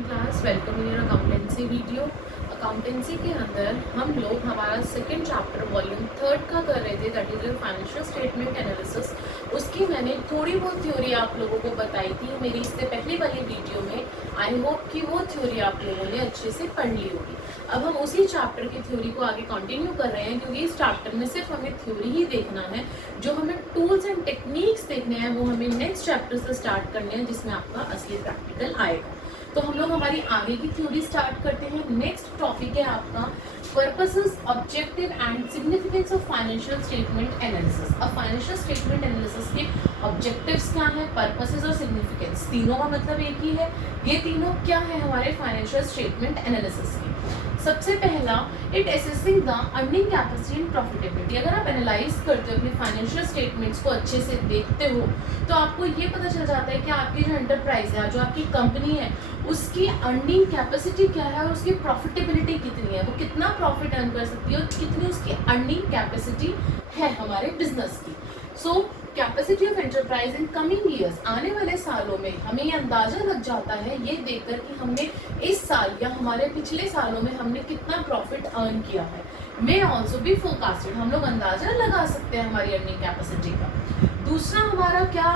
Morning class. Welcome in your accountancy video. Accountancy के अंदर हम लोग हमारा सेकंड चैप्टर वॉल्यूम 3 का कर रहे थे, that is your financial statement analysis. उसकी मैंने थोड़ी बहुत थ्योरी आप लोगों को बताई थी मेरी इससे पहले वाली वीडियो में। आई होप कि वो थ्योरी आप लोगों ने अच्छे से पढ़ ली होगी। अब हम उसी चैप्टर की थ्योरी को आगे कंटिन्यू कर रहे हैं, क्योंकि इस चैप्टर में सिर्फ हमें थ्योरी ही देखना है। जो हमें टूल्स एंड टेक्निक्स देखने हैं वो हमें नेक्स्ट चैप्टर से स्टार्ट करने हैं, जिसमें आपका असली प्रैक्टिकल आएगा। तो हम लोग हमारी आगे की थ्योरी स्टार्ट करते हैं। नेक्स्ट टॉपिक है आपका purposes, objective and significance of financial statement analysis. अब फाइनेंशियल स्टेटमेंट एनालिसिस के ऑब्जेक्टिव्स क्या है, पर्पसेस और सिग्निफिकेंस, तीनों का मतलब एक ही है। ये तीनों क्या है हमारे फाइनेंशियल स्टेटमेंट एनालिसिस के? सबसे पहला, it assessing the earning capacity and profitability. अगर आप एनालाइज करते हो अपने फाइनेंशियल स्टेटमेंट्स को अच्छे से देखते हो तो आपको ये पता चल जाता है कि आपकी जो एंटरप्राइज है, जो आपकी कंपनी है, उसकी अर्निंग कैपेसिटी क्या है और उसकी प्रॉफिटेबिलिटी कितनी है, वो कितना प्रॉफिट अर्न कर सकती है और कितनी उसकी अर्निंग कैपेसिटी है हमारे बिजनेस की। So capacity of enterprise in coming years, आने वाले सालों में हमें ये अंदाजा लग जाता है ये देखकर कि हमने इस साल या हमारे पिछले सालों में हमने कितना प्रॉफिट अर्न किया है। मे ऑल्सो बी फोरकास्टेड, हम लोग अंदाजा लगा सकते हैं हमारी अर्निंग कैपेसिटी का। दूसरा हमारा क्या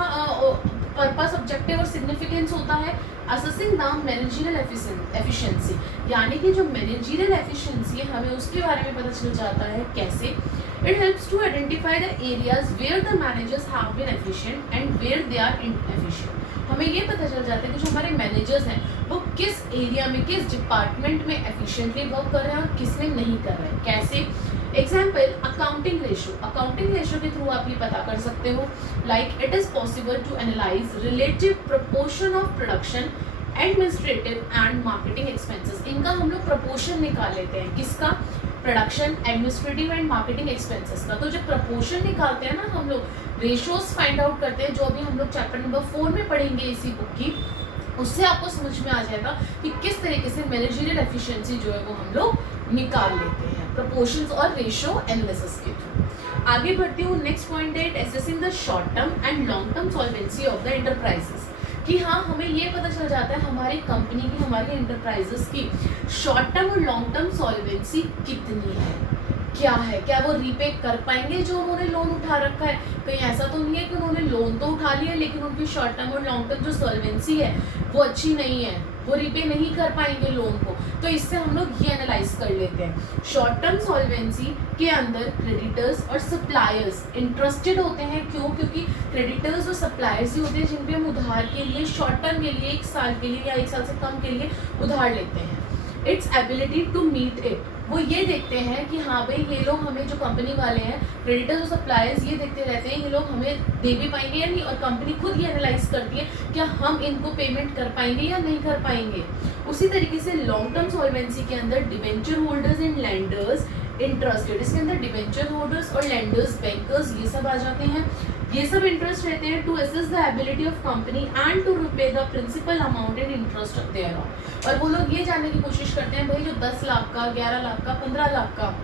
पर्पस, ऑब्जेक्टिव और सिग्निफिकेंस होता है असेसिंग द मैनेजरियल एफिशिएंसी, यानी कि जो मैनेजरियल एफिशिएंसी है हमें उसके बारे में पता चल जाता है। कैसे? It helps to identify the areas where the managers have been efficient and where they are inefficient. हमें ये पता चल जाता है कि जो हमारे मैनेजर्स हैं वो किस एरिया में, किस डिपार्टमेंट में एफिशिएंटली वर्क कर रहे हैं और किस में नहीं कर रहे हैं। कैसे? Example, accounting ratio. Accounting ratio के थ्रू आप ये पता कर सकते हो, like it is possible to analyse relative proportion of production, administrative and marketing expenses. इनका हम लोग प्रोपोर्शन निकाल लेते हैं। किसका? Production, administrative and marketing expenses का। तो जब प्रोपोर्शन निकालते हैं ना हम लोग, रेशियोज फाइंड आउट करते हैं, जो अभी हम लोग चैप्टर नंबर 4 में पढ़ेंगे इसी बुक की, उससे आपको समझ में आ जाएगा कि किस तरीके से मैनेजरियल एफिशिएंसी जो है वो हम लोग निकाल लेते हैं प्रोपोर्शंस और रेशियो एनालिसिस के थ्रू। आगे बढ़ती हूँ। नेक्स्ट पॉइंट है assessing the short term and long term solvency of the enterprises, कि हाँ हमें ये पता चल जाता है हमारी कंपनी की, हमारी एंटरप्राइजेस की शॉर्ट टर्म और लॉन्ग टर्म सॉल्वेंसी कितनी है, क्या है, क्या वो रीपे कर पाएंगे जो उन्होंने लोन उठा रखा है। कहीं ऐसा तो नहीं है कि उन्होंने लोन तो उठा लिया लेकिन उनकी शॉर्ट टर्म और लॉन्ग टर्म जो सॉल्वेंसी है वो अच्छी नहीं है, वो रीपे नहीं कर पाएंगे लोन को। तो इससे हम लोग ये एनालाइज कर लेते हैं। शॉर्ट टर्म सॉल्वेंसी के अंदर क्रेडिटर्स और सप्लायर्स इंटरेस्टेड होते हैं। क्यों? क्योंकि क्रेडिटर्स और सप्लायर्स ही होते हैं जिन पे हम उधार के लिए, शॉर्ट टर्म के लिए, 1 साल के लिए या 1 साल से कम के लिए उधार लेते हैं। Its ability to meet it, वो ये देखते हैं कि हाँ भाई ये लोग हमें, जो कंपनी वाले हैं, क्रेडिटर्स और सप्लायर्स ये देखते रहते हैं ये लोग हमें दे भी पाएंगे या नहीं, और कंपनी खुद ये एनालाइज करती है क्या हम इनको पेमेंट कर पाएंगे या नहीं कर पाएंगे। उसी तरीके से लॉन्ग टर्म सॉल्वेंसी के अंदर debenture holders and landers interested, इसके अंदर डिवेंचर होल्डर्स और लैंडर्स, बैंकर्स, ये सब आ जाते हैं। ये सब इंटरेस्ट रहते हैं to assess the ability of company and to repay the principal amount and interest thereon. और वो लोग ये जानने की कोशिश करते हैं भाई जो 10 लाख का, 11 लाख का, 15 लाख का,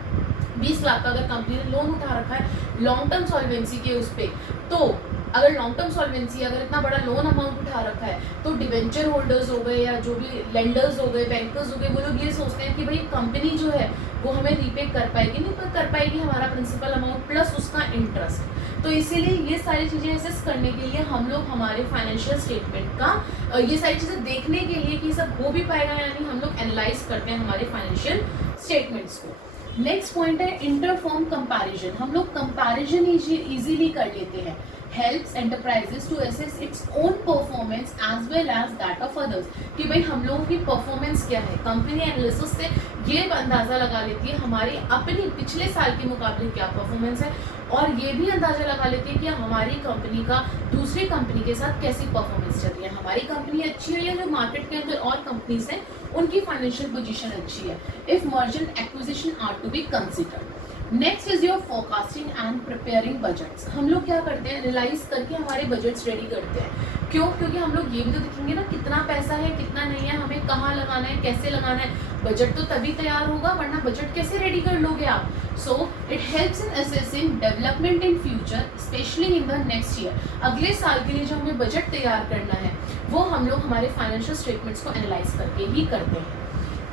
20 लाख का अगर कंपनी ने लोन उठा रखा है लॉन्ग टर्म सॉल्वेंसी के उस पर, तो अगर लॉन्ग टर्म सॉल्वेंसी, अगर इतना बड़ा लोन अमाउंट उठा रखा है तो डिवेंचर होल्डर्स हो गए या जो भी लेंडर्स हो गए, बैंकर्स हो गए, वो लोग ये सोचते हैं कि भाई कंपनी जो है वो हमें रीपे कर पाएगी, नहीं पर कर पाएगी हमारा प्रिंसिपल अमाउंट प्लस उसका इंटरेस्ट। तो इसीलिए ये सारी चीज़ें असेस करने के लिए हम लोग हमारे फाइनेंशियल स्टेटमेंट का ये सारी चीज़ें देखने के लिए कि सब हो भी पाएगा यानी हम लोग एनालाइज करते हैं हमारे फाइनेंशियल स्टेटमेंट्स को। नेक्स्ट पॉइंट है इंटरफर्म कंपैरिजन। हम लोग कंपैरिजन इजीली कर लेते हैं। helps enterprises to assess its own performance as well as that of others, कि भाई हम लोगों की परफॉर्मेंस क्या है। कंपनी एनालिसिस से ये अंदाज़ा लगा लेती है हमारी अपनी पिछले साल के मुकाबले क्या परफॉर्मेंस है, और ये भी अंदाज़ा लगा लेती है कि हमारी कंपनी का दूसरी कंपनी के साथ कैसी परफॉर्मेंस चल रही है, हमारी कंपनी अच्छी है या जो मार्केट के अंदर और कंपनीज हैं उनकी फाइनेंशियल पोजीशन अच्छी है। If merger acquisition are to be considered. Next is your forecasting and preparing budgets. हम लोग क्या करते हैं, एनालाइज करके हमारे बजट्स रेडी करते हैं। क्यों? क्योंकि हम लोग ये भी तो देखेंगे ना कितना पैसा है, कितना नहीं है, हमें कहाँ लगाना है, कैसे लगाना है। बजट तो तभी तैयार होगा, वरना बजट कैसे रेडी कर लोगे आप। So it helps in assessing development in future, specially in the next year. अगले साल के लिए जो हमें बजट तैयार करना है वो हम लोग हमारे फाइनेंशियल स्टेटमेंट्स को एनालाइज करके ही करते हैं।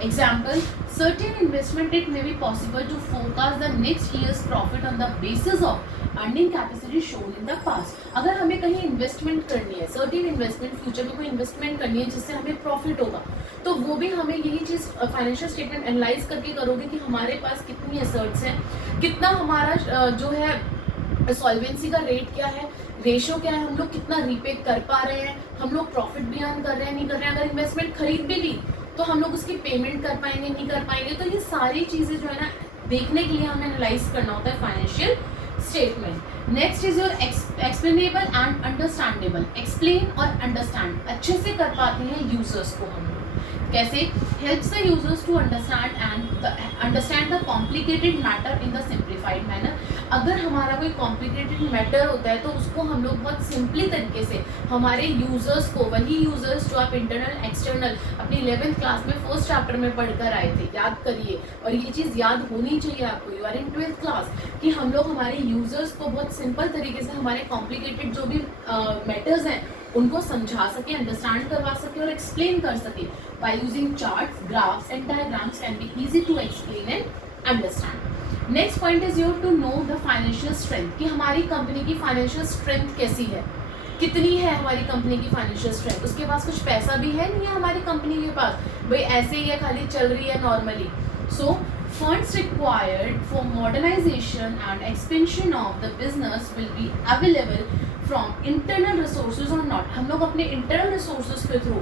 Example, certain investment it may be possible to forecast the next year's profit on the basis of earning capacity shown in the past. अगर हमें कहीं इन्वेस्टमेंट करनी है, certain investment फ्यूचर में कोई इन्वेस्टमेंट करनी है जिससे हमें प्रॉफिट होगा, तो वो भी हमें यही चीज़ फाइनेंशियल स्टेटमेंट एनालाइज करके करोगे कि हमारे पास कितनी एसेट्स हैं, कितना हमारा जो है सॉल्वेंसी का रेट क्या है, रेशो क्या है, हम लोग कितना रीपे कर पा रहे हैं, हम लोग प्रॉफिट भी अर्न कर रहे हैं नहीं कर रहे हैं, अगर इन्वेस्टमेंट खरीद भी ली तो हम लोग उसकी पेमेंट कर पाएंगे नहीं कर पाएंगे। तो ये सारी चीज़ें जो है ना देखने के लिए हमें एनालाइज करना होता है financial statement. Next is your explainable and understandable. Explain और अंडरस्टैंड अच्छे से कर पाते हैं यूजर्स को हम लोग। कैसे? Helps the users to understand the complicated matter in the simplified manner. अगर हमारा कोई कॉम्प्लिकेटेड मैटर होता है तो उसको हम लोग बहुत सिंपली तरीके से हमारे यूजर्स को, वही यूजर्स जो आप इंटरनल एक्सटर्नल अपनी 11th क्लास में फर्स्ट चैप्टर में पढ़कर आए थे, याद करिए। और ये चीज़ याद होनी चाहिए आपको, you are in 12th class, कि हम लोग हमारे यूजर्स को बहुत सिंपल तरीके से हमारे कॉम्प्लिकेटेड जो भी मैटर्स हैं उनको समझा सके, अंडरस्टैंड करवा सके और एक्सप्लेन कर सके। By using charts, graphs and diagrams can be easy to explain and understand. Next point is your to know the financial strength, कि हमारी कंपनी की फाइनेंशियल स्ट्रेंथ कैसी है, कितनी है हमारी कंपनी की फाइनेंशियल स्ट्रेंथ, उसके पास कुछ पैसा भी है नहीं है हमारी कंपनी के पास, भाई ऐसे ही है खाली चल रही है normally. So funds required for modernization and expansion of the business will be available from internal resources or not। हम लोग अपने internal resources के थ्रू,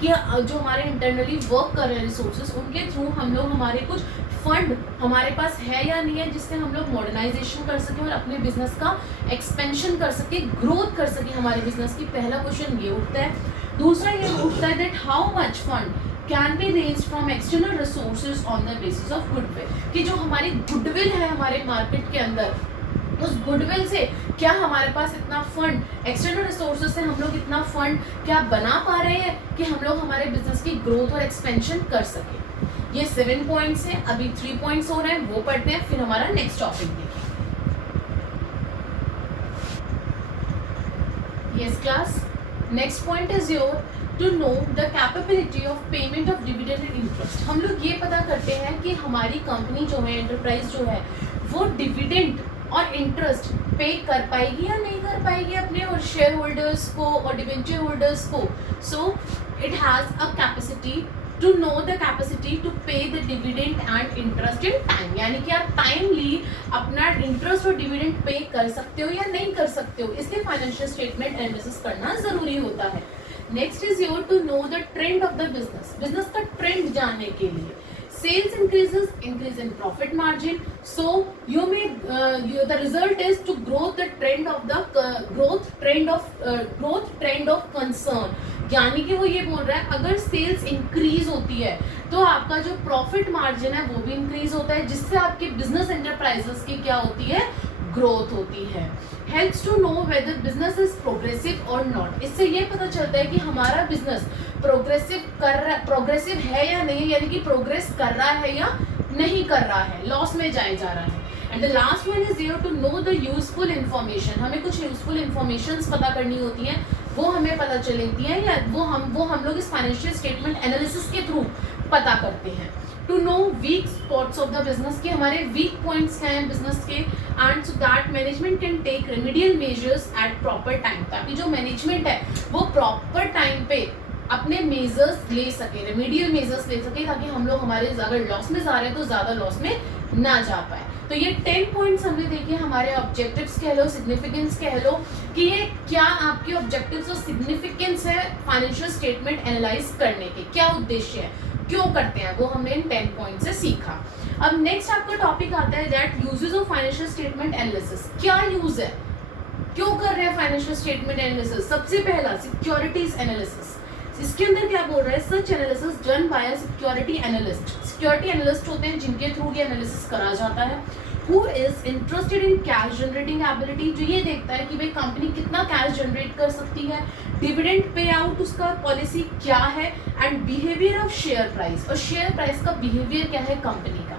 कि जो हमारे इंटरनली वर्क कर रहे हैं रिसोर्सेज, उनके थ्रू हम लोग हमारे कुछ फंड हमारे पास है या नहीं है जिससे हम लोग मॉडर्नाइजेशन कर सकें और अपने बिजनेस का एक्सपेंशन कर सके, ग्रोथ कर सके हमारे बिजनेस की। पहला क्वेश्चन ये उठता है। दूसरा ये उठता है that how much fund can be raised from external resources on the basis of goodwill, कि जो हमारी गुडविल है हमारे मार्केट के अंदर, उस गुडविल से क्या हमारे पास इतना फंड, एक्सटर्नल रिसोर्सेज से हम लोग इतना फंड क्या बना पा रहे हैं कि हम लोग हमारे बिजनेस की ग्रोथ और एक्सपेंशन कर सके। ये 7 पॉइंट्स हैं, अभी 3 पॉइंट्स हो रहे हैं, वो पढ़ते हैं, फिर हमारा नेक्स्ट टॉपिक देखिए। Yes class, next point is your to know the capability of payment of dividend and interest. हम लोग ये पता करते हैं कि हमारी कंपनी जो है, एंटरप्राइज जो है, वो डिविडेंड और इंटरेस्ट पे कर पाएगी या नहीं कर पाएगी अपने और शेयर होल्डर्स को और डिवेंचर होल्डर्स को। So it has a capacity to know the capacity to pay the dividend and interest in time, यानी कि आप टाइमली अपना इंटरेस्ट और डिविडेंड पे कर सकते हो या नहीं कर सकते हो, इसलिए फाइनेंशियल स्टेटमेंट एनालिसिस करना ज़रूरी होता है। Next is your to know the trend of the business. Business का ट्रेंड जानने के लिए sales increases, increase in profit margin, so you may the result is to growth the trend of the growth trend of concern, यानी कि वो ये बोल रहा है अगर सेल्स इंक्रीज होती है तो आपका जो प्रॉफिट मार्जिन है वो भी इंक्रीज होता है, जिससे आपके बिजनेस एंटरप्राइजेस की क्या होती है, ग्रोथ होती है। Helps to know whether business is progressive or not. इससे ये पता चलता है कि हमारा बिजनेस प्रोग्रेसिव है या नहीं, यानी कि प्रोग्रेस कर रहा है या नहीं कर रहा है, लॉस में जाए जा रहा है। And the last one is here to know the useful information. हमें कुछ यूजफुल इन्फॉर्मेशन पता करनी होती हैं, वो हमें पता चलती हैं या वो हम लोग इस फाइनेंशियल स्टेटमेंट एनालिसिस के थ्रू पता करते हैं। To know weak spots of the business, के हमारे वीक पॉइंट्स क्या हैं बिजनेस के, and so that management can take remedial measures at proper time, ताकि जो मैनेजमेंट है वो प्रॉपर टाइम पे अपने मेजर्स ले सके, रेमेडियल मेजर्स ले सके, ताकि हम लोग हमारे अगर लॉस में जा रहे हैं तो ज़्यादा लॉस में ना जा पाए। तो ये 10 पॉइंट्स हमने देखे, हमारे ऑब्जेक्टिव्स कह लो, सिग्निफिकेंस कह लो, कि ये क्या आपके ऑब्जेक्टिव्स और सिग्निफिकेंस है फाइनेंशियल स्टेटमेंट एनालाइज करने के, क्या उद्देश्य है, क्यों करते हैं, वो हमने इन 10 पॉइंट से सीखा। अब नेक्स्ट आपका टॉपिक आता है that uses of financial statement analysis. क्या यूज है, क्यों कर रहे हैं फाइनेंशियल स्टेटमेंट एनालिसिस? सबसे पहला सिक्योरिटीज एनालिसिस। इसके अंदर क्या बोल रहा है, such analysis done by a security analyst. Security analyst होते हैं जिनके थ्रू ये एनालिसिस करा जाता है। Who is interested in cash generating ability, जो ये देखता है कि भाई कंपनी कितना कैश जनरेट कर सकती है, डिविडेंड पे आउट उसका पॉलिसी क्या है, and behaviour of share price, और शेयर प्राइस का बिहेवियर क्या है कंपनी का।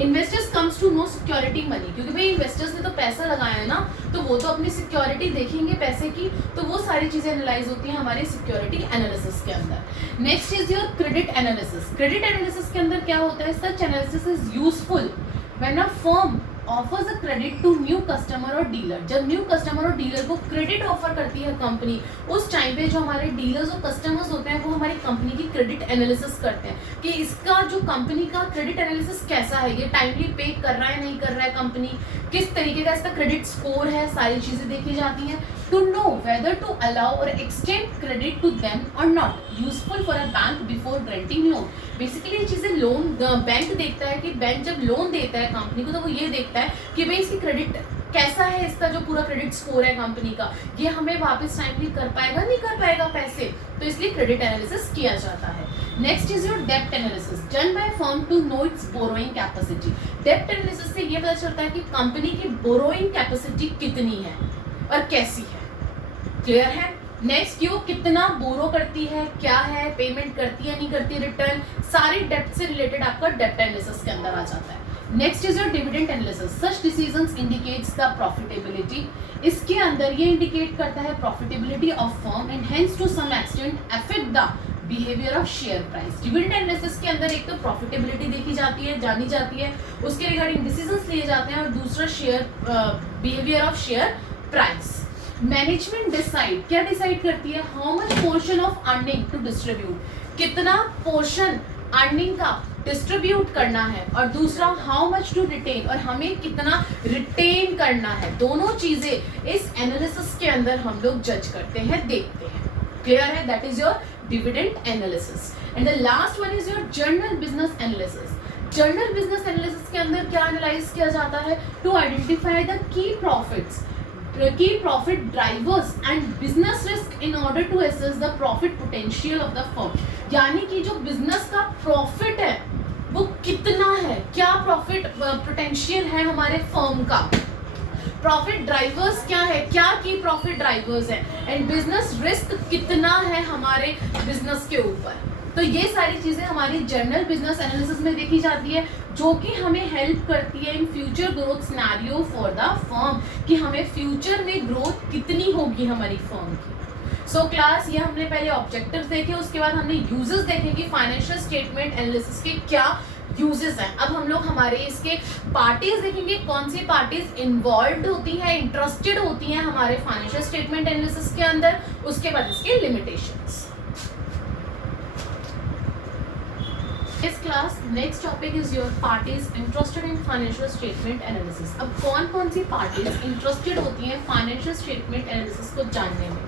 Investors comes to know security money, क्योंकि भाई इन्वेस्टर्स ने तो पैसा लगाया है ना, तो वो तो अपनी सिक्योरिटी देखेंगे पैसे की, तो वो सारी चीजें एनालाइज होती हैं हमारी सिक्योरिटी एनालिसिस के अंदर। Next is your credit analysis. Credit analysis के अंदर क्या होता है, such analysis is useful when a firm offers a credit to new customer और डीलर। जब न्यू कस्टमर और डीलर को क्रेडिट ऑफर करती है कंपनी, उस टाइम पे जो हमारे डीलर्स और कस्टमर्स होते हैं वो हमारी कंपनी की क्रेडिट एनालिसिस करते हैं कि इसका जो कंपनी का क्रेडिट एनालिसिस कैसा है, ये टाइमली पे कर रहा है नहीं कर रहा है कंपनी, किस तरीके का इसका क्रेडिट स्कोर है, सारी चीजें देखी जाती हैं to know whether to allow or extend credit to them or not, useful for a bank before granting loan. बेसिकली ये चीजें लोन बैंक देखता है कि बैंक जब लोन देता है कंपनी को तो वो ये देखता है कि भाई इसकी क्रेडिट कैसा है, इसका जो पूरा क्रेडिट स्कोर है कंपनी का, ये हमें वापस टाइमली कर पाएगा नहीं कर पाएगा पैसे, तो इसलिए क्रेडिट एनालिसिस किया जाता है। नेक्स्ट इज योर डेप्ट analysis done by firm to know its borrowing capacity. डेप्ट एनालिसिस से ये पता चलता है कि कंपनी की बोरोइंग कैपेसिटी कितनी है और कैसी है, क्लियर है। नेक्स्ट कि वो कितना बोरो करती है, क्या है, पेमेंट करती है नहीं करती रिटर्न, सारी डेप्ट से रिलेटेड आपका डेप्ट एनालिसिस के अंदर आ जाता है। Next is your dividend analysis. Such decisions indicates the profitability. इसके अंदर ये इंडिकेट करता है profitability of firm and hence to some extent affect the behaviour of share price. Dividend analysis के अंदर एक तो प्रॉफिटेबिलिटी देखी जाती है, जानी जाती है, उसके रिगार्डिंग डिसीजंस लिए जाते हैं, और दूसरा share behaviour of share price. Management decide, क्या डिसाइड करती है, how much portion of earning to distribute, कितना पोर्शन अर्निंग का डिस्ट्रीब्यूट करना है, और दूसरा हाउ मच टू रिटेन, और हमें कितना रिटेन करना है। दोनों चीजें इस एनालिसिस के अंदर हम लोग जज करते हैं, देखते हैं, क्लियर है। That is your dividend analysis. And the last one is your general business analysis. General business analysis के अंदर क्या एनालाइज किया जाता है, to identify the key profits, key profit drivers and business risk in order to assess the profit potential of the firm। यानी कि जो business का प्रॉफिट है वो कितना है, क्या प्रॉफिट पोटेंशियल है हमारे फर्म का, प्रॉफिट ड्राइवर्स क्या है, क्या की प्रॉफिट ड्राइवर्स है, एंड बिजनेस रिस्क कितना है हमारे बिजनेस के ऊपर। तो ये सारी चीजें हमारी जर्नल बिजनेस एनालिसिस में देखी जाती है, जो कि हमें हेल्प करती है in future growth scenario for the firm, कि हमें फ्यूचर में ग्रोथ कितनी होगी हमारी फर्म की। सो क्लास, ये हमने पहले ऑब्जेक्टिव्स देखे, उसके बाद हमने यूजेस देखे कि फाइनेंशियल स्टेटमेंट एनालिसिस के क्या यूजेस हैं। अब हम लोग हमारे इसके पार्टीज देखेंगे, कौन सी पार्टीज इन्वॉल्व होती हैं, इंटरेस्टेड होती हैं हमारे फाइनेंशियल स्टेटमेंट एनालिसिस के अंदर, उसके बाद इसके लिमिटेशंस। इस class next topic is your parties interested in financial statement analysis. अब कौन कौन सी पार्टीज इंटरेस्टेड होती हैं फाइनेंशियल स्टेटमेंट एनालिसिस को जानने में,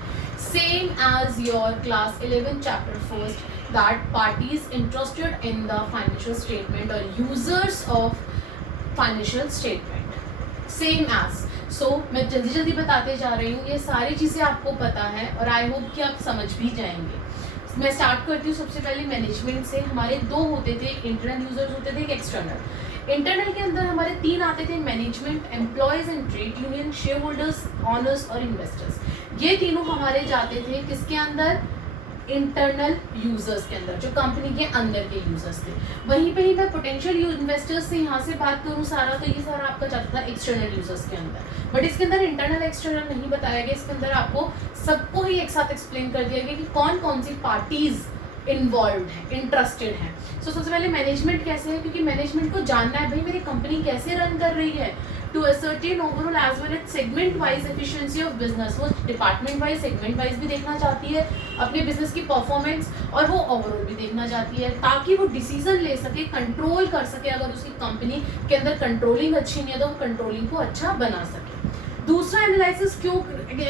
same as your class 11 chapter first, that parties interested in the financial statement और users of financial statement, same as. So मैं जल्दी जल्दी बताते जा रही हूँ, ये सारी चीज़ें आपको पता है और आई होप कि आप समझ भी जाएंगे। मैं स्टार्ट करती हूँ सबसे पहले मैनेजमेंट से। हमारे दो होते थे, एक इंटरनल यूजर्स होते थे, एक एक्सटर्नल। इंटरनल के अंदर हमारे तीन आते थे, management, employees and trade union, share holders, honours और इन्वेस्टर्स। ये तीनों हमारे जाते थे किसके अंदर, इंटरनल यूजर्स के अंदर, जो कंपनी के अंदर के यूजर्स थे। वहीं पे ही मैं पोटेंशियल इन्वेस्टर्स से यहाँ से बात करूँ सारा, तो ये सारा आपका जाता था एक्सटर्नल यूजर्स के अंदर, बट इसके अंदर इंटरनल एक्सटर्नल नहीं बताया गया। इसके अंदर आपको सबको ही एक साथ एक्सप्लेन कर दिया गया कि कौन कौन सी पार्टीज इन्वॉल्व है, इंटरेस्टेड है। सो सबसे पहले मैनेजमेंट कैसे है, क्योंकि मैनेजमेंट को जानना है भाई मेरी कंपनी कैसे रन कर रही है, to ascertain overall as well as segment wise efficiency of business। वो डिपार्टमेंट वाइज, सेगमेंट वाइज भी देखना चाहती है अपने बिजनेस की परफॉर्मेंस, और वो ओवरऑल भी देखना चाहती है ताकि वो डिसीजन ले सके, कंट्रोल कर सके। अगर उसकी कंपनी के अंदर कंट्रोलिंग अच्छी नहीं है तो वो कंट्रोलिंग को अच्छा बना सके। दूसरा एनालिसिस, क्यों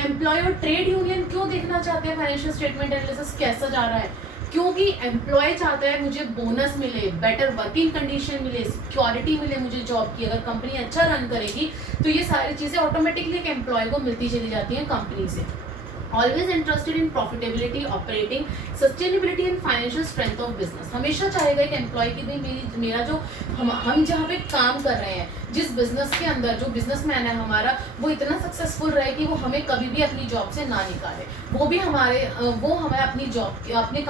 एम्प्लॉय और ट्रेड यूनियन क्यों देखना चाहते हैं फाइनेंशियल स्टेटमेंट एनालिसिस कैसा जा रहा है, क्योंकि एम्प्लॉय चाहता है मुझे बोनस मिले, बेटर वर्किंग कंडीशन मिले, सिक्योरिटी मिले मुझे जॉब की। अगर कंपनी अच्छा रन करेगी तो ये सारी चीज़ें ऑटोमेटिकली एक एम्प्लॉय को मिलती चली जाती हैं कंपनी से। Always interested in profitability, operating, sustainability and financial strength of business. हमेशा चाहेगा एक एम्प्लॉय की भाई मेरा जो हम जहाँ पे काम कर रहे हैं, जिस बिजनेस के अंदर जो बिजनेसमैन है हमारा, वो इतना सक्सेसफुल रहे कि वो हमें कभी भी अपनी जॉब से ना निकाले, वो हमें अपनी जॉब, अपनी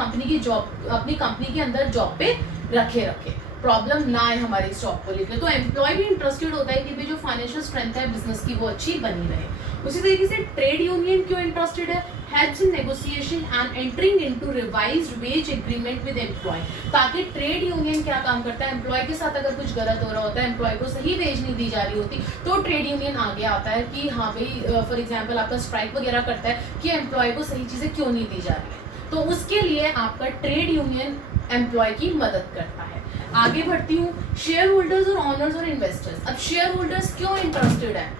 कंपनी के अंदर जॉब पे रखे। प्रॉब्लम ना आए हमारी स्टॉक को लेकर। तो एम्प्लॉय भी इंटरेस्टेड होता है कि भाई जो फाइनेंशियल स्ट्रेंथ है बिजनेस की वो अच्छी बनी रहे। उसी तरीके से ट्रेड यूनियन क्यों इंटरेस्टेड है? Helps in negotiation and entering into revised wage agreement with employ. ताकि ट्रेड यूनियन क्या काम करता है, एम्प्लॉय के साथ अगर कुछ गलत हो रहा होता है, एम्प्लॉय को सही वेज नहीं दी जा रही होती, तो ट्रेड यूनियन आगे आता है कि हाँ भाई फॉर एग्जाम्पल आपका स्ट्राइक वगैरह करता है कि एम्प्लॉय को सही चीजें क्यों नहीं दी जा रही है। तो उसके लिए आपका ट्रेड यूनियन एम्प्लॉय की मदद करता है। आगे बढ़ती हूँ, शेयर होल्डर्स और ऑनर्स और इन्वेस्टर्स। अब शेयर होल्डर्स क्यों इंटरेस्टेड है?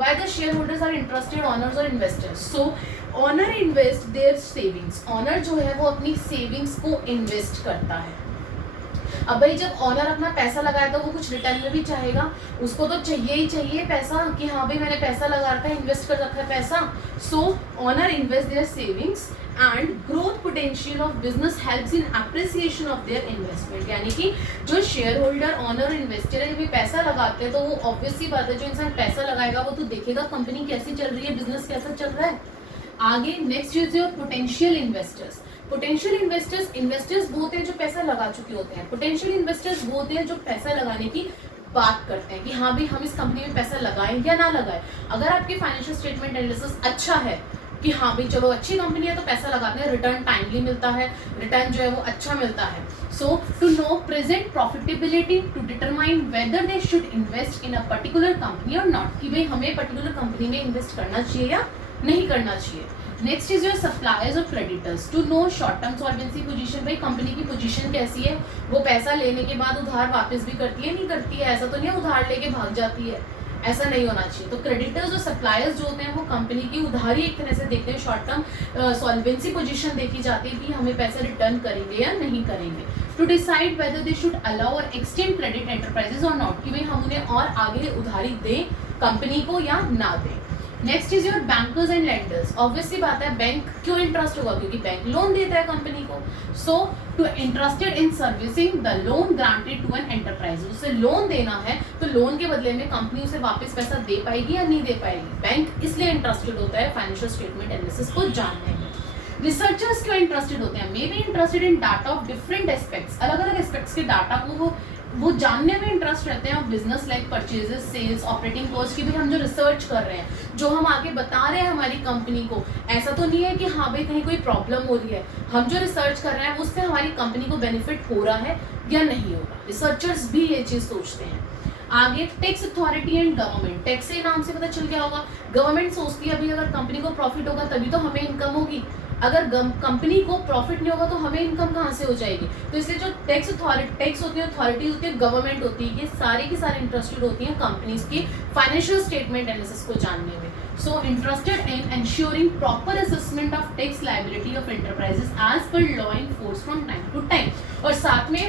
Why the shareholders are interested, owners or investors? So owner invest their savings. Owner जो है वो अपनी सेविंग्स को इन्वेस्ट करता है। अब भाई जब ऑनर अपना पैसा लगाया तो वो कुछ रिटर्न में भी चाहेगा, उसको तो चाहिए ही चाहिए पैसा कि हाँ भाई मैंने पैसा लगा रखा है, इन्वेस्ट कर रखा है पैसा। So owner invest their savings and growth potential of business helps in appreciation of their investment. यानी कि जो शेयर होल्डर, ऑनर, इन्वेस्टर है, पैसा लगाते हैं तो वो ऑब्वियस सी बात है जो इंसान पैसा लगाएगा वो तो देखेगा कंपनी कैसी चल रही है, बिजनेस कैसा चल रहा है। आगे next is your potential investors. Potential investors वो होते हैं जो पैसा लगा चुके होते हैं। पोटेंशियल इन्वेस्टर्स वो होते हैं जो पैसा लगाने की बात करते हैं कि हाँ भाई हम इस कंपनी में पैसा लगाएं या ना लगाएं। अगर आपकी फाइनेंशियल स्टेटमेंट एनालिसिस अच्छा है कि हाँ भाई चलो अच्छी कंपनी है तो पैसा लगाते हैं, रिटर्न टाइमली मिलता है, रिटर्न जो है वो अच्छा मिलता है। So to know present profitability to determine whether they should invest in a particular company और नॉट, कि भाई हमें पर्टिकुलर कंपनी में इन्वेस्ट करना चाहिए या नहीं करना चाहिए। नेक्स्ट इज योर सप्लायर्स और creditors to know short term solvency position. भाई कंपनी की पोजीशन कैसी है, वो पैसा लेने के बाद उधार वापस भी करती है नहीं करती है, ऐसा तो नहीं है उधार लेके भाग जाती है, ऐसा नहीं होना चाहिए। तो क्रेडिटर्स और सप्लायर्स जो होते हैं वो कंपनी की उधारी एक तरह से देखते हैं, शॉर्ट टर्म सॉल्वेंसी पोजीशन देखी जाती है कि हमें पैसा रिटर्न करेंगे या नहीं करेंगे। To decide whether they should allow or extend credit enterprises or not, कि भाई हम उन्हें और आगे उधारी दें कंपनी को या ना दें। Next is your bankers and lenders. Obviously बात है बैंक क्यों इंटरेस्ट होगा, क्योंकि बैंक लोन देता है कंपनी को। So to interested in servicing the loan granted to an enterprise. उसे लोन देना है तो लोन के बदले में कंपनी उसे वापस पैसा दे पाएगी या नहीं दे पाएगी। बैंक इसलिए इंटरेस्टेड होता है फाइनेंशियल स्टेटमेंट एनालिसिस को जानने में। रिसर्चर्स क्यों इंटरेस्टेड होते हैं? May be interested in data of different aspects. अलग अलग एस्पेक्ट्स के डाटा को वो जानने में इंटरेस्ट रहते हैं। Business like purchases, sales, operating cost की भी हम जो रिसर्च कर रहे हैं, जो हम आगे बता रहे हैं हमारी कंपनी को, ऐसा तो नहीं है कि हाँ भाई कहीं कोई प्रॉब्लम हो रही है। हम जो रिसर्च कर रहे हैं उससे हमारी कंपनी को बेनिफिट हो रहा है या नहीं हो रहा। रिसर्चर्स भी ये चीज़ सोचते हैं। आगे tax authority and government. Tax के नाम से पता चल गया होगा, गवर्नमेंट सोचती है अभी अगर कंपनी को प्रॉफिट होगा तभी तो हमें इनकम होगी, अगर कंपनी को प्रॉफिट नहीं होगा तो हमें इनकम कहाँ से हो जाएगी। तो इसलिए जो टैक्स होती है, अथॉरिटीज होती है, गवर्नमेंट होती है, ये सारी की सारी इंटरेस्टेड होती हैं कंपनीज की फाइनेंशियल स्टेटमेंट एनालिसिस को जानने में। So interested in ensuring proper assessment of tax liability of enterprises as per law in force from time to time. और साथ में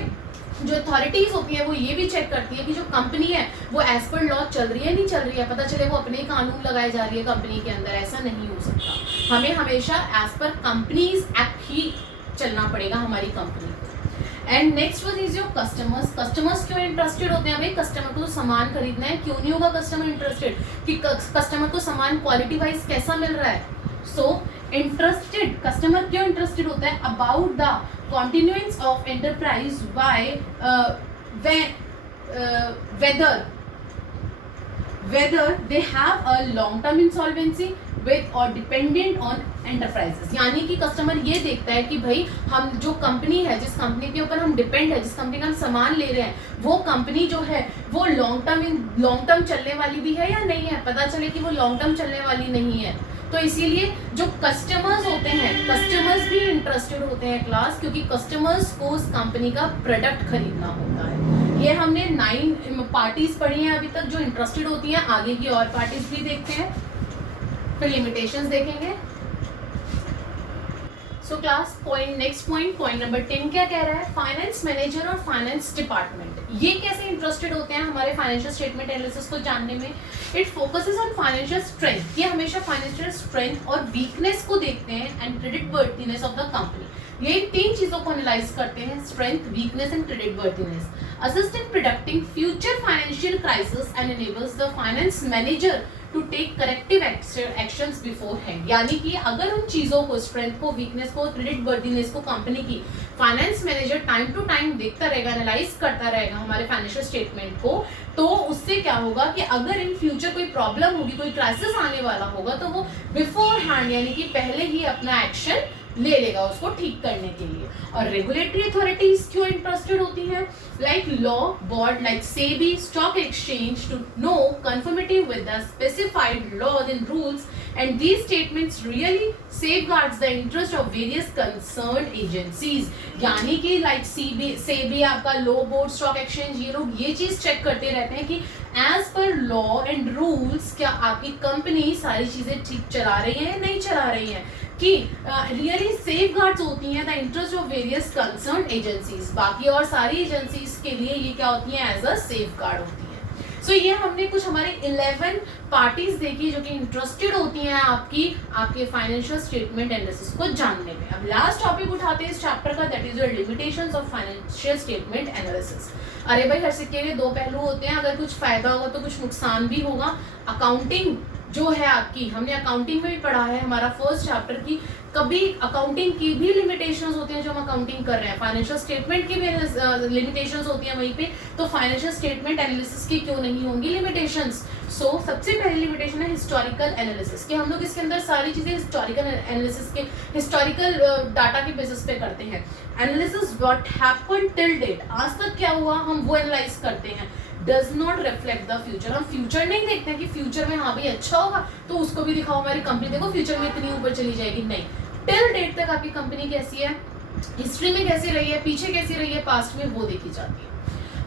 जो अथॉरिटीज होती है वो ये भी चेक करती है कि जो कंपनी है वो एज पर लॉ चल रही है नहीं चल रही है। पता चले वो अपने कानून लगाए जा रही है कंपनी के अंदर, ऐसा नहीं हो सकता। हमें हमेशा एज पर कंपनीज एक्ट ही चलना पड़ेगा हमारी कंपनी को। And next one is your customers. Customers क्यों इंटरेस्टेड होते हैं? भाई कस्टमर को तो सामान खरीदना है, क्यों नहीं होगा कस्टमर इंटरेस्टेड कि कस्टमर को सामान क्वालिटी वाइज कैसा मिल रहा है। सो इंटरेस्टेड कस्टमर क्यों इंटरेस्टेड होता है? About the continuance of enterprise by whether they have a long term insolvency with or dependent on enterprises। यानी कि कस्टमर ये देखता है कि भाई हम जो कंपनी है, जिस कंपनी के ऊपर हम डिपेंड है, जिस कंपनी का हम सामान ले रहे हैं, वो कंपनी जो है वो लॉन्ग टर्म चलने वाली भी है या नहीं है। पता चले कि वो लॉन्ग टर्म चलने वाली नहीं है तो इसीलिए जो कस्टमर्स होते हैं, कस्टमर्स भी इंटरेस्टेड होते हैं क्लास, क्योंकि कस्टमर्स को उस कंपनी का प्रोडक्ट खरीदना होता है। ये हमने 9 पार्टीज पढ़ी हैं अभी तक जो इंटरेस्टेड होती हैं। आगे की और पार्टीज भी देखते हैं, फिर लिमिटेशंस देखेंगे। So class next point number 10 क्या कह रहा है? फाइनेंस मैनेजर और फाइनेंस डिपार्टमेंट ये कैसे इंटरेस्टेड होते हैं हमारे फाइनेंशियल स्टेटमेंट एनालिसिस को जानने में? It focuses on financial strength. ये हमेशा फाइनेंशियल स्ट्रेंथ और वीकनेस को देखते हैं and credit worthiness of the company. ये 3 चीजों को एनालाइज करते हैं, strength, weakness and credit worthiness. Assist in predicting future financial crisis and enables the finance manager to take corrective actions beforehand, यानी कि अगर उन चीज़ों को, स्ट्रेंथ को, वीकनेस को, क्रेडिट वर्दीनेस को कंपनी की, finance manager time to time देखता रहेगा, एनालाइज करता रहेगा हमारे फाइनेंशियल स्टेटमेंट को, तो उससे क्या होगा कि अगर इन फ्यूचर कोई प्रॉब्लम होगी, कोई क्राइसिस आने वाला होगा, तो वो बिफोर हैंड यानी कि पहले ही अपना एक्शन ले लेगा उसको ठीक करने के लिए। और रेगुलेटरी अथॉरिटीज क्यों इंटरेस्टेड होती हैं? Like law board like SEBI, stock exchange, to know conformity with the specified laws and rules, and these statements really safeguards the interest of various concerned agencies. यानी कि लाइक सेबी, आपका लॉ बोर्ड, स्टॉक एक्सचेंज, ये लोग ये चीज check करते रहते हैं कि as per law and rules क्या आपकी कंपनी सारी चीजें ठीक चला रही है या नहीं चला रही है, कि रियली सेफगार्ड्स होती हैं the interest of various concerned agencies. बाकी और सारी एजेंसीज के लिए ये क्या होती हैं? एज अ सेफगार्ड होती हैं। सो ये हमने कुछ हमारे 11 पार्टीज देखी जो कि इंटरेस्टेड होती हैं आपके फाइनेंशियल स्टेटमेंट एनालिसिस को जानने में। अब लास्ट टॉपिक उठाते हैं इस चैप्टर का, that is your limitations of financial statement analysis. अरे भाई, हर सिक्के के दो पहलू होते हैं, अगर कुछ फायदा होगा तो कुछ नुकसान भी होगा। अकाउंटिंग जो है आपकी, हमने अकाउंटिंग में भी पढ़ा है, हमारा फर्स्ट चैप्टर की, कभी अकाउंटिंग की भी लिमिटेशंस होती हैं जो हम अकाउंटिंग कर रहे हैं, फाइनेंशियल स्टेटमेंट की भी लिमिटेशंस होती हैं वहीं पे, तो फाइनेंशियल स्टेटमेंट एनालिसिस की क्यों नहीं होंगी लिमिटेशंस? सो सबसे पहली लिमिटेशन है हिस्टोरिकल एनालिसिस, कि हम लोग इसके अंदर सारी चीजें हिस्टोरिकल एनालिसिस के, हिस्टोरिकल डाटा के बेसिस पे करते हैं। Analysis what happened till date, आज तक क्या हुआ हम वो एनालाइज करते हैं। Does not reflect the future, हम फ्यूचर नहीं देखते हैं कि फ्यूचर में हाँ भाई अच्छा होगा तो उसको भी दिखाओ, हमारी कंपनी देखो फ्यूचर में इतनी ऊपर चली जाएगी, नहीं। टिल डेट तक आपकी कंपनी कैसी है, हिस्ट्री में कैसी रही है, पीछे कैसी रही है, पास्ट में, वो देखी जाती है।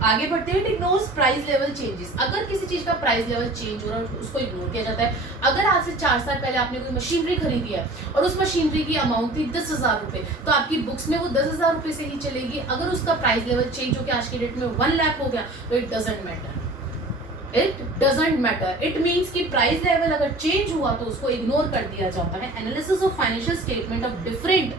आगे बढ़ते हैं, इग्नोर्स प्राइस लेवल चेंजेस। अगर किसी चीज का प्राइस लेवल चेंज हो रहा है उसको इग्नोर किया जाता है। अगर आज से 4 साल पहले आपने कोई मशीनरी खरीदी है और उस मशीनरी की अमाउंट थी 10,000 रुपए, तो आपकी बुक्स में वो 10,000 रुपए से ही चलेगी। अगर उसका प्राइस लेवल चेंज होकर आज की डेट में 1 लाख हो गया तो it doesn't matter, it doesn't matter. It means कि प्राइस लेवल अगर चेंज हुआ तो उसको इग्नोर कर दिया जाता है। Analysis of financial statement of different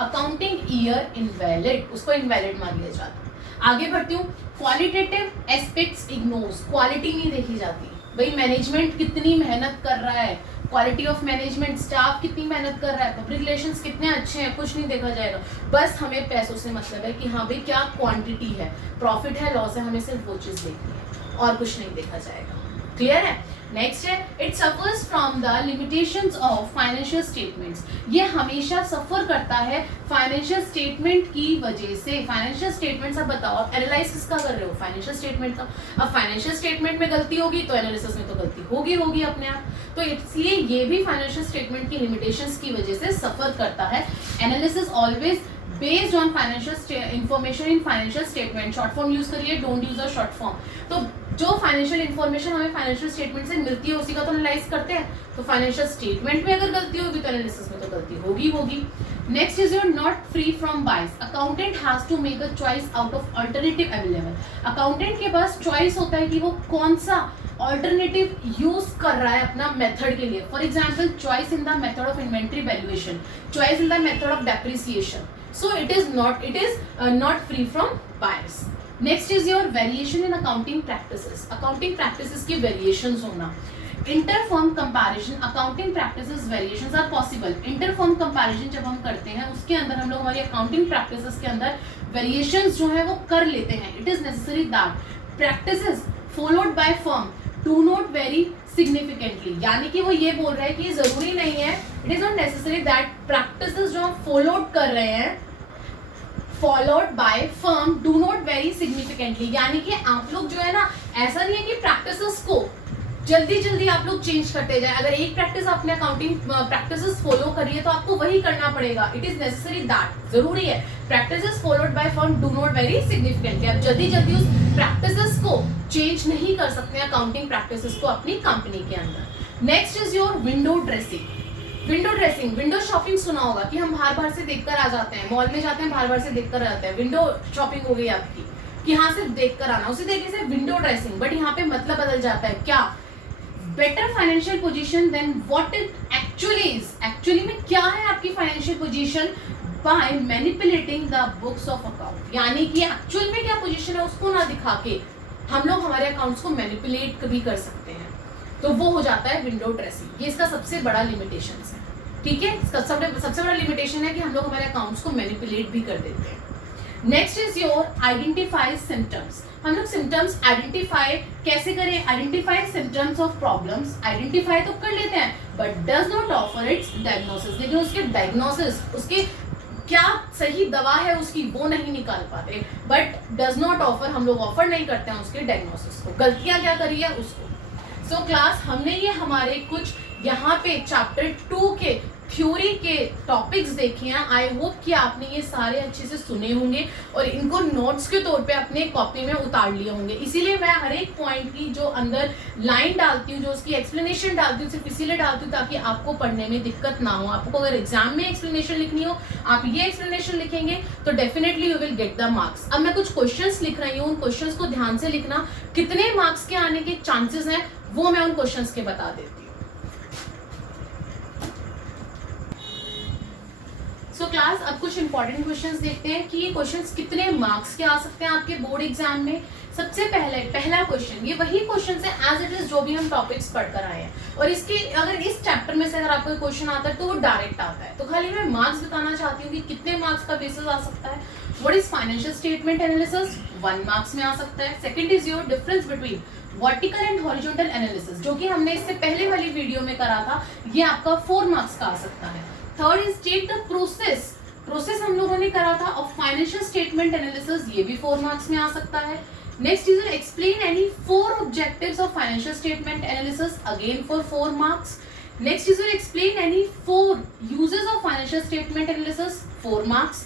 accounting year invalid, उसको इनवैलिड मान लिया जाता है। आगे बढ़ती हूँ, क्वालिटेटिव एस्पेक्ट्स इग्नोर्स, क्वालिटी नहीं देखी जाती। भाई मैनेजमेंट कितनी मेहनत कर रहा है, क्वालिटी ऑफ मैनेजमेंट, स्टाफ कितनी मेहनत कर रहा है, पब्लिक रिलेशंस कितने अच्छे हैं, कुछ नहीं देखा जाएगा। बस हमें पैसों से मतलब है कि हाँ भाई क्या क्वांटिटी है, प्रॉफिट है, लॉस है, हमें सिर्फ वो चीज देखनी है और कुछ नहीं देखा जाएगा। क्लियर है? नेक्स्ट है, it suffers from the limitations of financial statements. ये हमेशा सफर करता है फाइनेंशियल स्टेटमेंट की वजह से। फाइनेंशियल स्टेटमेंट्स, अब बताओ आप एनालाइज किसका कर रहे हो? फाइनेंशियल स्टेटमेंट का। अब फाइनेंशियल स्टेटमेंट में गलती होगी तो एनालिसिस में तो गलती होगी अपने आप, तो इसलिए ये भी फाइनेंशियल स्टेटमेंट की लिमिटेशंस की वजह से सफर करता है। Analysis always based on financial information in financial statement. Short form use करिए, don't use a short form. तो जो फाइनेंशियल इंफॉर्मेशन हमें फाइनेंशियल स्टेटमेंट से मिलती है उसी का तो एनालाइज करते हैं। तो फाइनेंशियल स्टेटमेंट में अगर गलती होगी तो एनालिसिस में तो गलती होगी। Next is you're not free from bias. Accountant has to make a choice out of alternative available. Accountant के पास चॉइस होता है कि वो कौन सा ऑल्टरनेटिव यूज कर रहा है अपना मेथड के लिए। For example, choice in the method of inventory valuation, choice in the method of depreciation. So it is not free from bias. Next is your variation in accounting practices. Accounting practices की variations होना. Inter-firm comparison, accounting practices variations are possible. Inter-firm comparison जब हम करते हैं उसके अंदर हम लोग हमारी accounting practices के अंदर variations जो है वो कर लेते हैं. It is necessary that practices followed by firm do not vary significantly. यानी कि वो ये बोल रहे हैं कि जरूरी नहीं है, it is not necessary that practices जो हम followed कर रहे हैं followed by firm do not vary significantly. यानी कि आप लोग जो है ना, ऐसा नहीं है कि प्रैक्टिसेस को जल्दी आप लोग चेंज करते जाए। अगर एक प्रैक्टिस आपने अकाउंटिंग प्रैक्टिसेस फॉलो करी है तो आपको वही करना पड़ेगा। इट इज नेसेसरी दैट, जरूरी है। Practices followed by firm do not very significantly. आप जल्दी उस प्रैक्टिसेस को चेंज नहीं कर सकते अकाउंटिंग प्रैक्टिसेस को अपनी कंपनी के अंदर। Next is your window dressing. Window dressing, window shopping सुना होगा कि हम बाहर से देखकर आ जाते हैं, मॉल में जाते हैं बाहर से देखकर आ जाते हैं। विंडो शॉपिंग हो गई आपकी कि यहाँ से देखकर आना, उसी तरीके से विंडो ड्रेसिंग, बट यहाँ पे मतलब बदल जाता है। क्या? Better financial position than what it actually is. Actually में क्या है आपकी financial position by manipulating the books of account. यानी कि एक्चुअल में क्या पोजीशन है उसको ना दिखा के हम लोग हमारे अकाउंट्स को मैनिपुलेट भी कर सकते हैं। तो वो हो जाता है विंडो ड्रेसिंग। ये इसका सबसे बड़ा लिमिटेशन है, ठीक है। इसका सबसे बड़ा लिमिटेशन है कि हम लोग हमारे अकाउंट्स को मैनिपुलेट भी कर देते हैं। Next is your identify symptoms. हम लोग सिम्टम्स आइडेंटिफाई कैसे करें? Identify symptoms of problems, identify तो कर लेते हैं but does not offer it's diagnosis. लेकिन उसके डायग्नोसिस, उसके क्या सही दवा है उसकी, वो नहीं निकाल पाते। बट डज नॉट ऑफर, हम लोग ऑफर नहीं करते हैं उसके डायग्नोसिस को। गलतियां क्या करी है उसको। सो क्लास, हमने ये हमारे कुछ यहाँ पे चैप्टर 2 के थ्योरी के टॉपिक्स देखे हैं। आई होप कि आपने ये सारे अच्छे से सुने होंगे और इनको नोट्स के तौर पे अपने कॉपी में उतार लिए होंगे। इसीलिए मैं हर एक पॉइंट की जो अंदर लाइन डालती हूँ, जो उसकी एक्सप्लेनेशन डालती हूँ, सिर्फ इसीलिए डालती हूँ ताकि आपको पढ़ने में दिक्कत ना हो। आपको अगर एग्जाम में एक्सप्लेनेशन लिखनी हो, आप ये एक्सप्लेनेशन लिखेंगे तो definitely you will get the marks. अब मैं कुछ क्वेश्चंस लिख रही हूँ, उन क्वेश्चंस को ध्यान से लिखना। कितने मार्क्स के आने के चांसेस हैं वो मैं उन क्वेश्चंस के बता देती हूँ। सो क्लास, अब कुछ इंपॉर्टेंट क्वेश्चंस देखते हैं कि ये क्वेश्चंस कितने मार्क्स के आ सकते हैं आपके बोर्ड एग्जाम में। सबसे पहला क्वेश्चन, ये वही क्वेश्चन है एज इट इज जो भी हम टॉपिक्स पढ़कर आए हैं, और इसके अगर इस चैप्टर में से अगर आपको क्वेश्चन आता है तो वो डायरेक्ट आता है। तो खाली मैं मार्क्स बताना चाहती हूँ कि कितने मार्क्स का बेसिस आ सकता है। What is financial statement analysis? 1 marks में आ सकता है। Second is your difference between vertical and horizontal analysis, जो कि हमने इससे पहले वाली वीडियो में करा था, ये आपका 4 मार्क्स का आ सकता है। Third is take the process हम लोगों ने करा था ऑफ फाइनेंशियल स्टेटमेंट एनालिसिस, ये भी 4 मार्क्स में आ सकता है। Next is explain any 4 objectives of financial statement analysis, again for 4 marks. Next is explain any 4 uses of financial statement analysis, 4 marks.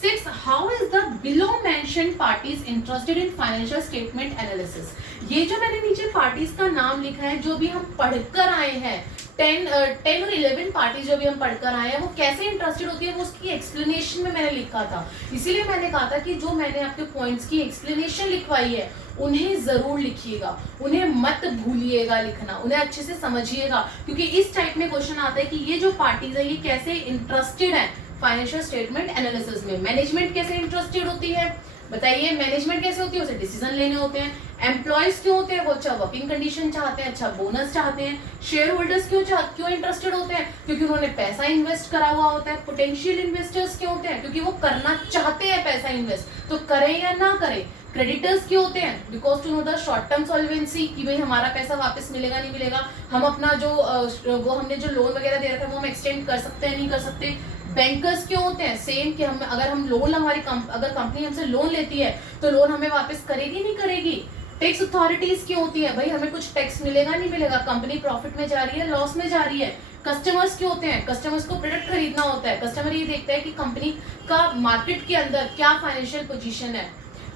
6. How is the below mentioned parties interested in financial statement analysis? ये जो मैंने नीचे parties का नाम लिखा है, जो भी हम पढ़कर आए हैं, 10 और 11 पार्टीज जो भी हम पढ़कर आए हैं, वो कैसे इंटरेस्टेड होती है वो उसकी एक्सप्लेनेशन में मैंने लिखा था। इसीलिए मैंने कहा था कि जो मैंने आपके पॉइंट्स की एक्सप्लेनेशन लिखवाई है उन्हें जरूर लिखिएगा, उन्हें मत भूलिएगा लिखना, उन्हें अच्छे से समझिएगा, क्योंकि इस टाइप में क्वेश्चन आता है कि ये जो पार्टीज है ये कैसे इंटरेस्टेड है फाइनेंशियल स्टेटमेंट एनालिसिस में। मैनेजमेंट कैसे इंटरेस्टेड होती है बताइए? मैनेजमेंट कैसे होती है? उसे डिसीजन लेने होते हैं। एम्प्लॉयज क्यों होते हैं? वो अच्छा वर्किंग कंडीशन चाहते हैं, अच्छा बोनस चाहते हैं। शेयर होल्डर्स क्यों इंटरेस्टेड होते हैं? क्योंकि उन्होंने पैसा इन्वेस्ट करा हुआ होता है। पोटेंशियल इन्वेस्टर्स क्यों होते हैं? क्योंकि वो करना चाहते हैं पैसा इन्वेस्ट, तो करें या ना करें। क्रेडिटर्स क्यों होते हैं? Because to know the short term solvency, कि भाई हमारा पैसा वापस मिलेगा नहीं मिलेगा, हम अपना जो वो हमने जो लोन वगैरह दे रखा है वो हम एक्सटेंड कर सकते हैं नहीं कर सकते। बैंकर्स क्यों होते हैं? सेम कि हम अगर हम लोन अगर कंपनी हमसे लोन लेती है तो लोन हमें वापस करेगी नहीं करेगी। टैक्स अथॉरिटीज क्यों होती है? भाई हमें कुछ टैक्स मिलेगा नहीं मिलेगा, कंपनी प्रॉफिट में जा रही है लॉस में जा रही है। कस्टमर्स क्यों होते हैं? कस्टमर्स को प्रोडक्ट खरीदना होता है, कस्टमर ये देखता है कि कंपनी का मार्केट के अंदर क्या फाइनेंशियल पोजीशन है।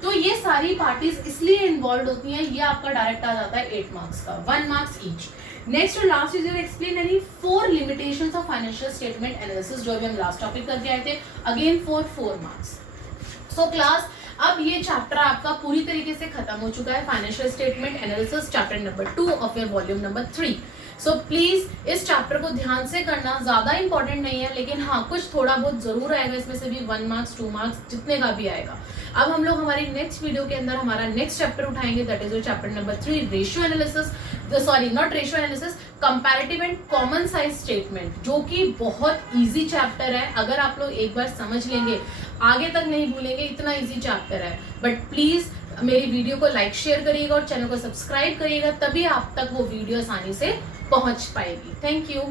तो ये सारी पार्टीज इसलिए इन्वॉल्व होती हैं। ये आपका डायरेक्ट आ जाता है 8 मार्क्स का, 1 मार्क्स ईच। नेक्स्ट और last is explain any 4 limitations of financial statement analysis, जो भी हम लास्ट टॉपिक करके आए थे, again for 4 marks. So class, अब ये चैप्टर आपका पूरी तरीके से खत्म हो चुका है, financial statement analysis chapter number 2 of your volume number 3। So please इस चैप्टर को ध्यान से करना, ज्यादा इंपॉर्टेंट नहीं है, लेकिन हाँ कुछ थोड़ा बहुत जरूर आएगा इसमें से भी, 1 मार्क्स 2 मार्क्स जितने का भी आएगा। अब हम लोग हमारी नेक्स्ट वीडियो के अंदर हमारा नेक्स्ट चैप्टर उठाएंगे, that is chapter number 3, ratio analysis, sorry not ratio analysis, comparative and common size statement, जो कि बहुत इजी चैप्टर है। अगर आप लोग एक बार समझ लेंगे आगे तक नहीं भूलेंगे, इतना इजी चैप्टर है। बट प्लीज मेरी वीडियो को लाइक शेयर करिएगा और चैनल को सब्सक्राइब करिएगा, तभी आप तक वो वीडियो आसानी से पहुंच पाएगी। Thank you.